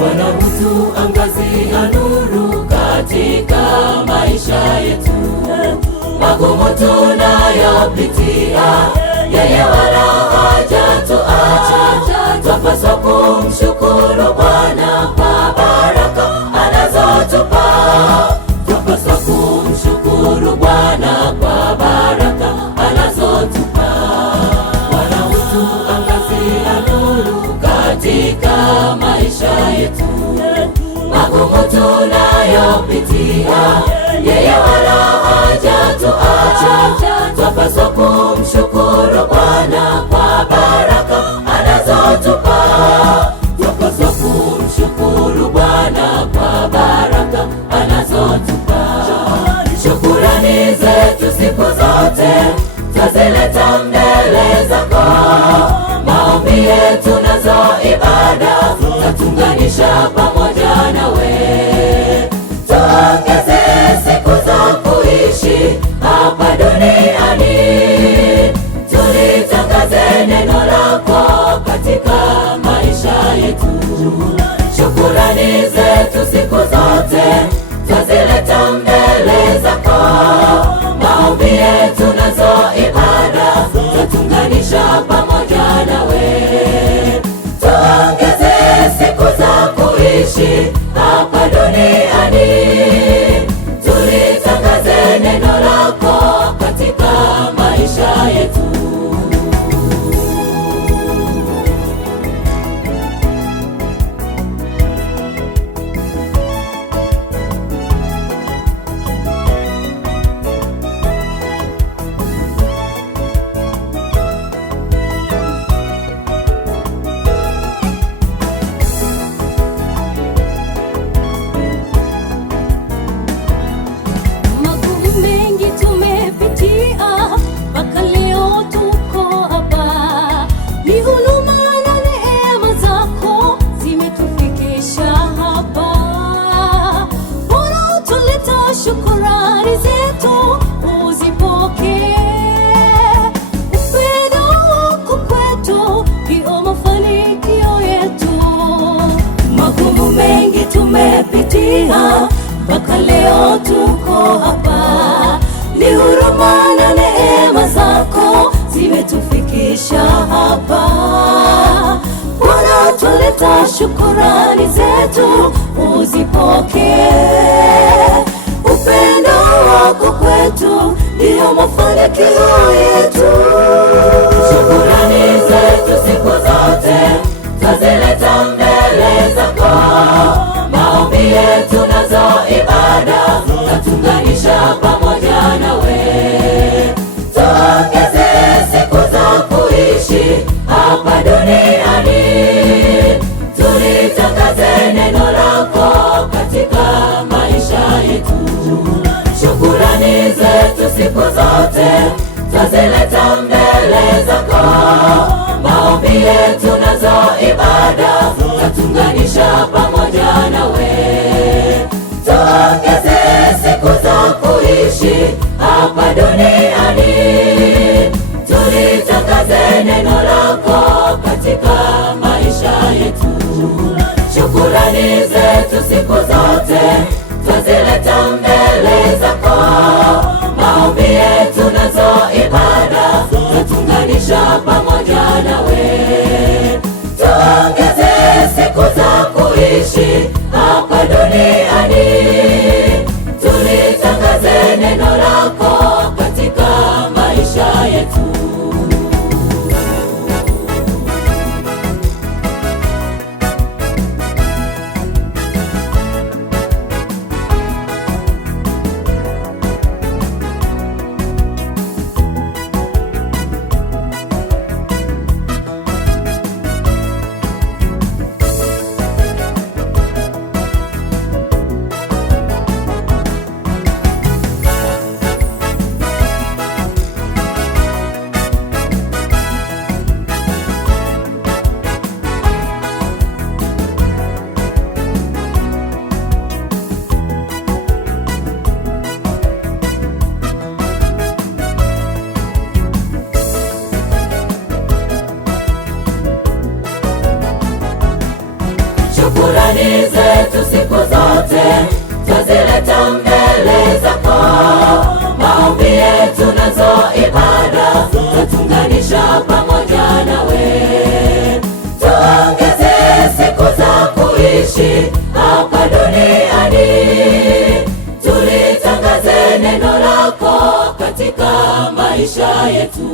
Bwana hutuangazia nuru katika maisha yetu. Magumu tunayopitia, yeye wala hajatuacha. Twapaswa kumshukuru Bwana kwa baraka anazotupa. Twapaswa kumshukuru Bwana kwa baraka anazotupa. Bwana hutuangazia nuru katika maisha yetu. Magumu tunayopitia, yeye wala hajatuacha. Twapaswa kumshukuru Bwana kwa baraka anazotupa. Twapaswa kumshukuru Bwana kwa baraka anazotupa. Shukurani zetu siku zote twazileta mbele zako. Maombi yetu nazo ibada tatuunganisha pamoja nawe. Tuongeze siku za kuishi hapa duniani, tulitangaze neno lako katika maisha yetu. Shukurani zetu siku zote twazileta mbele zako. Maombi yetu nazo ibada tatuunganisha pamoja nawe. Tuongeze siku za kuishi hapa duniani, tulitangaze neno lako katika maisha yetu. Shukurani zetu uzipokee. Upendo wako kwetu ndio mafanikio yetu. Magumu mengi tumepitia, mpaka leo tuko hapa. Ni huruma na neema zako zimetufikisha hapa. Bwana, tuleta shukurani zetu uzipokee. Upendo wako kwetu ndio mafanikio yetu. Shukurani zetu siku zote twazileta mbele zako. Maombi yetu nazo ibada tatuunganisha pamoja nawe. Tuongeze siku za kuishi hapa duniani, tulitangaze neno lako katika maisha yetu. Shukurani zetu siku zote twazileta mbele zako. Maombi yetu nazo ibada tatuunganisha pamoja nawe. Tuongeze siku za kuishi hapa duniani, tulitangaze neno lako katika maisha yetu. Shukurani zetu siku zote twazileta mbele zako. Maombi yetu nazo ibada tatuunganisha pamoja nawe. Tuongeze siku za kuishi hapa duniani, tulitangaze neno lako katika zote twazileta mbele zako, maombi yetu nazo ibada twatunganisha pamoja nawe. Tuongeze siku za kuishi hapa duniani, tulitangaze neno lako katika maisha yetu.